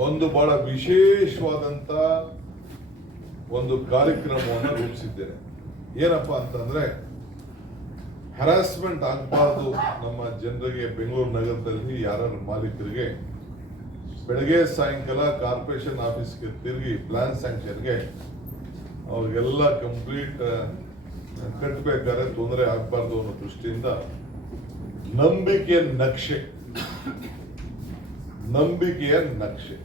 ಒಂದು ಬಹಳ ವಿಶೇಷವಾದಂತ ಒಂದು ಕಾರ್ಯಕ್ರಮವನ್ನು ರೂಪಿಸಿದ್ದೇನೆ. ಏನಪ್ಪ ಅಂತಂದ್ರೆ ಹರಾಸ್ಮೆಂಟ್ ಆಗಬಾರ್ದು ನಮ್ಮ ಜನರಿಗೆ ಬೆಂಗಳೂರು ನಗರದಲ್ಲಿ ಯಾರ ಮಾಲೀಕರಿಗೆ, ಬೆಳಗ್ಗೆ ಸಾಯಂಕಾಲ ಕಾರ್ಪೊರೇಷನ್ ಆಫೀಸ್ಗೆ ತಿರುಗಿ ಪ್ಲಾನ್ ಸ್ಯಾಂಕ್ಷನ್ಗೆ ಅವ್ರಿಗೆಲ್ಲ ಕಂಪ್ಲೀಟ್ ಕಟ್ಟಬೇಕಾದ್ರೆ ತೊಂದರೆ ಆಗಬಾರ್ದು ಅನ್ನೋ ದೃಷ್ಟಿಯಿಂದ ನಂಬಿಕೆ ನಕ್ಷೆ. ನಂಬಿಕೆಯ ನಕ್ಷೆ.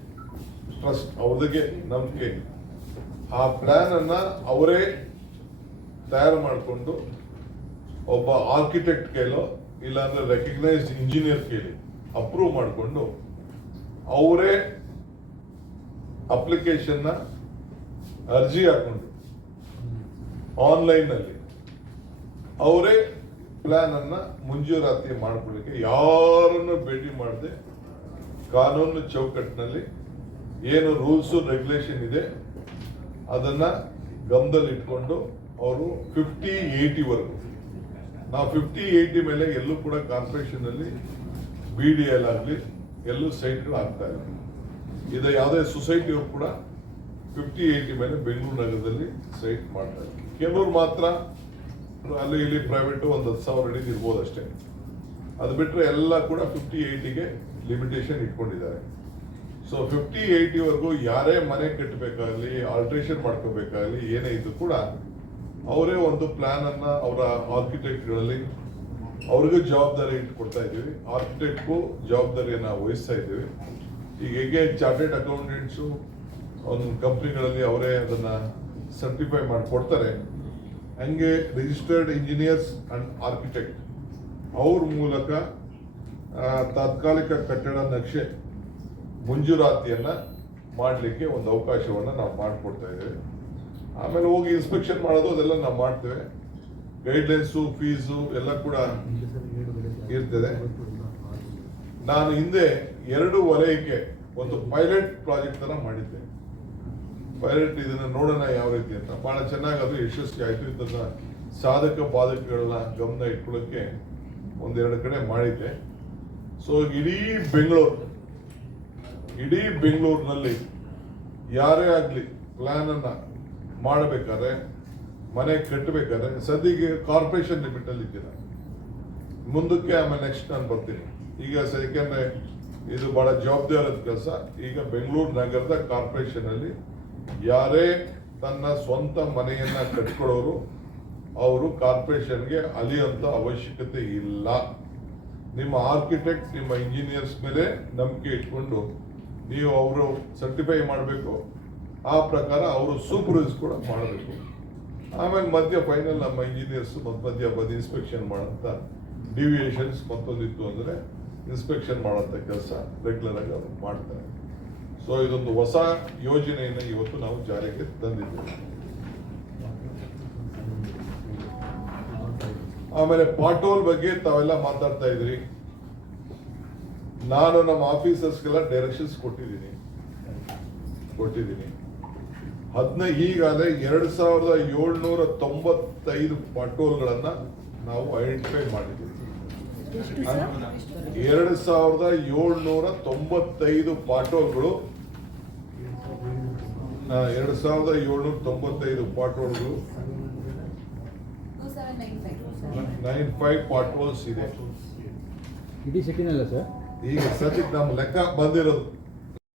ಟ್ರಸ್ಟ್ ಅವ್ರದಕ್ಕೆ ನಂಬಿಕೆ ಆ ಪ್ಲಾನ್ ಅನ್ನ ಅವರೇ ತಯಾರು ಮಾಡಿಕೊಂಡು ಒಬ್ಬ ಆರ್ಕಿಟೆಕ್ಟ್ ಕೈಲೋ ಇಲ್ಲಾಂದ್ರೆ ರೆಕಗ್ನೈಸ್ಡ್ ಇಂಜಿನಿಯರ್ ಕೈಲಿ ಅಪ್ರೂವ್ ಮಾಡಿಕೊಂಡು ಅವರೇ ಅಪ್ಲಿಕೇಶನ್ನ ಅರ್ಜಿ ಹಾಕೊಂಡು ಆನ್ಲೈನ್ ಅಲ್ಲಿ ಅವರೇ ಪ್ಲಾನ್ ಅನ್ನ ಮಂಜೂರಾತಿ ಮಾಡ್ಕೊಳ್ಳಿಕ್ಕೆ ಯಾರನ್ನು ಭೇಟಿ ಮಾಡದೆ ಕಾನೂನು ಚೌಕಟ್ಟಿನಲ್ಲಿ ಏನು ರೂಲ್ಸ್ ರೆಗ್ಯುಲೇಷನ್ ಇದೆ, ಅದನ್ನ ಗಮನದಲ್ಲಿ ಇಟ್ಕೊಂಡು ಅವರು ಫಿಫ್ಟಿ ಏಯ್ಟಿವರೆಗೂ ನಾವು ಫಿಫ್ಟಿ ಏಯ್ಟಿ ಮೇಲೆ ಎಲ್ಲೂ ಕೂಡ ಕಾರ್ಪೊರೇಷನ್ ಅಲ್ಲಿ ಬಿ ಡಿ ಎಲ್ ಆಗಲಿ, ಎಲ್ಲೂ ಸೈಟ್ಗಳು ಆಗ್ತಾ ಇಲ್ಲ. ಇದು ಯಾವುದೇ ಸೊಸೈಟಿಯವರು ಕೂಡ ಫಿಫ್ಟಿ ಏಯ್ಟಿ ಮೇಲೆ ಬೆಂಗಳೂರು ನಗರದಲ್ಲಿ ಸೈಟ್ ಮಾಡ್ತಾ ಇದ್ದಾರೆ ಕೆಲವರು ಮಾತ್ರ ಅಲ್ಲಿ ಇಲ್ಲಿ ಪ್ರೈವೇಟ್ ಒಂದು ಹತ್ತು ಸಾವಿರ ಅಡಿ ಇರ್ಬೋದು ಅಷ್ಟೇ. ಅದು ಬಿಟ್ಟರೆ ಎಲ್ಲ ಕೂಡ ಫಿಫ್ಟಿ ಏಯ್ಟಿಗೆ ಲಿಮಿಟೇಷನ್ ಇಟ್ಕೊಂಡಿದ್ದಾರೆ. ಸೊ ಫಿಫ್ಟಿ ಏಯ್ಟಿವರೆಗೂ ಯಾರೇ ಮನೆ ಕಟ್ಟಬೇಕಾಗಲಿ ಆಲ್ಟ್ರೇಷನ್ ಮಾಡ್ಕೋಬೇಕಾಗಲಿ, ಏನೇ ಇದ್ದು ಕೂಡ ಅವರೇ ಒಂದು ಪ್ಲಾನ್ ಅನ್ನ ಅವರ ಆರ್ಕಿಟೆಕ್ಟ್ಗಳಲ್ಲಿ ಅವ್ರಿಗೂ ಜವಾಬ್ದಾರಿ ಇಟ್ಕೊಡ್ತಾ ಇದ್ದೀವಿ. ಆರ್ಕಿಟೆಕ್ಟ್ಗೂ ಜವಾಬ್ದಾರಿಯನ್ನ ವಹಿಸ್ತಾ ಇದ್ದೀವಿ. ಈಗ ಹೇಗೆ ಚಾರ್ಟೆಡ್ ಅಕೌಂಟೆಂಟ್ಸು ಒಂದು ಕಂಪ್ನಿಗಳಲ್ಲಿ ಅವರೇ ಅದನ್ನ ಸರ್ಟಿಫೈ ಮಾಡಿಕೊಡ್ತಾರೆ. ಹಂಗೆ ರಿಜಿಸ್ಟರ್ಡ್ ಇಂಜಿನಿಯರ್ಸ್ ಅಂಡ್ ಆರ್ಕಿಟೆಕ್ಟ್ ಅವ್ರ ಮೂಲಕ ತಾತ್ಕಾಲಿಕ ಕಟ್ಟಡ ನಕ್ಷೆ ಮಂಜೂರಾತಿಯನ್ನ ಮಾಡಲಿಕ್ಕೆ ಒಂದು ಅವಕಾಶವನ್ನ ನಾವು ಮಾಡಿಕೊಡ್ತಾ ಇದ್ದೇವೆ. ಆಮೇಲೆ ಹೋಗಿ ಇನ್ಸ್ಪೆಕ್ಷನ್ ಮಾಡೋದು ಅದೆಲ್ಲ ನಾವು ಮಾಡ್ತೇವೆ. ಗೈಡ್ಲೈನ್ಸು ಫೀಸು ಎಲ್ಲ ಕೂಡ ಇರ್ತದೆ. ನಾನು ಹಿಂದೆ ಎರಡು ವಲಯಕ್ಕೆ ಒಂದು ಪೈಲಟ್ ಪ್ರಾಜೆಕ್ಟ್ ಥರ ಮಾಡಿದ್ದೆ. ಪೈಲಟ್ ಇದನ್ನ ನೋಡೋಣ ಯಾವ ರೀತಿ ಅಂತ. ಭಾಳ ಚೆನ್ನಾಗಿ ಅದು ಯಶಸ್ವಿ ಆಯ್ತು. ಇದನ್ನು ಸಾಧಕ ಬಾಧಕಗಳನ್ನ ಗಮನ ಇಟ್ಕೊಳ್ಳೋಕ್ಕೆ ಒಂದೆರಡು ಕಡೆ ಮಾಡಿದ್ದೆ. ಸೊ ಇಡೀ ಬೆಂಗಳೂರು, ಇಡೀ ಬೆಂಗಳೂರಿನಲ್ಲಿ ಯಾರೇ ಆಗಲಿ ಪ್ಲಾನ್ ಅನ್ನ ಮಾಡಬೇಕಾದ್ರೆ, ಮನೆ ಕಟ್ಟಬೇಕಾದ್ರೆ ಸದ್ಯಕ್ಕೆ ಕಾರ್ಪೊರೇಷನ್ ಲಿಮಿಟ್ ಅಲ್ಲಿ ಇದ್ದೀರ? ಮುಂದಕ್ಕೆ ಆಮೇಲೆ ನೆಕ್ಸ್ಟ್ ನಾನು ಬರ್ತೀನಿ. ಈಗ ಸ- ಯಾಕೆಂದ್ರೆ ಇದು ಬಹಳ ಜವಾಬ್ದಾರದ ಕೆಲಸ. ಈಗ ಬೆಂಗಳೂರು ನಗರದ ಕಾರ್ಪೊರೇಷನ್ ಅಲ್ಲಿ ಯಾರೇ ತನ್ನ ಸ್ವಂತ ಮನೆಯನ್ನ ಕಟ್ಕೊಳ್ಳೋರು, ಅವರು ಕಾರ್ಪೊರೇಷನ್ಗೆ ಅಲಿಯುವಂಥ ಅವಶ್ಯಕತೆ ಇಲ್ಲ. ನಿಮ್ಮ ಆರ್ಕಿಟೆಕ್ಟ್ ನಿಮ್ಮ ಇಂಜಿನಿಯರ್ಸ್ ಮೇಲೆ ನಂಬಿಕೆ ಇಟ್ಕೊಂಡು ನೀವು ಅವರು ಸರ್ಟಿಫೈ ಮಾಡಬೇಕು. ಆ ಪ್ರಕಾರ ಅವರು ಸೂಪರ್ವೈಸ್ ಕೂಡ ಮಾಡಬೇಕು. ಆಮೇಲೆ ಮಧ್ಯ ಫೈನಲ್ ನಮ್ಮ ಇಂಜಿನಿಯರ್ಸ್ ಮತ್ತು ಮಧ್ಯ ಬಂದು ಇನ್ಸ್ಪೆಕ್ಷನ್ ಮಾಡೋಂಥ ಡಿವಿಯೇಷನ್ಸ್ ಮತ್ತೊಂದಿತ್ತು ಅಂದರೆ ಇನ್ಸ್ಪೆಕ್ಷನ್ ಮಾಡೋಂಥ ಕೆಲಸ ರೆಗ್ಯುಲರ್ ಆಗಿ ಅವರು ಮಾಡ್ತಾರೆ. ಸೊ ಇದೊಂದು ಹೊಸ ಯೋಜನೆಯನ್ನು ಇವತ್ತು ನಾವು ಜಾರಿಗೆ ತಂದಿದ್ದೇವೆ. ಆಮೇಲೆ ಪಾಟೋಲ್ ಬಗ್ಗೆ ತಾವೆಲ್ಲ ಮಾತಾಡ್ತಾ ಇದ್ರಿ. ನಾನು ನಮ್ಮ ಆಫೀಸರ್ಸ್ಗೆಲ್ಲ ಡೈರೆಕ್ಷನ್ಸ್ ಕೊಟ್ಟಿದ್ದೀನಿ. ಕೊಟ್ಟಿದ್ದೀನಿ. ಅದನ್ನ ಈಗಾಗಲೇ ಎರಡು ಸಾವಿರದ ಏಳ್ನೂರ ತೊಂಬತ್ತೈದು ಪಾಟೋಲ್ಗಳನ್ನ ನಾವು ಐಡೆಂಟಿಫೈ ಮಾಡಿದ್ದೀವಿ. ಎರಡು ಸಾವಿರದ ಏಳ್ನೂರ ತೊಂಬತ್ತೈದು ಪಾಟೋಲ್ಗಳು ಎರಡು ಸಾವಿರದ ಏಳ್ನೂರ ತೊಂಬತ್ತೈದು ಪಾಟೋಲ್ಗಳು ನೈನ್ ಫೈವ್ ಪಾಟ್ ಪಾಟೋಲ್ಸ್ ಇದೆ ಇಡೀ ಸಿಟಿನಲ್ಲ ಸರ್ ಈಗ ಸದ್ಯಕ್ಕೆ ನಮ್ಮ ಲೆಕ್ಕ ಬಂದಿರೋದು.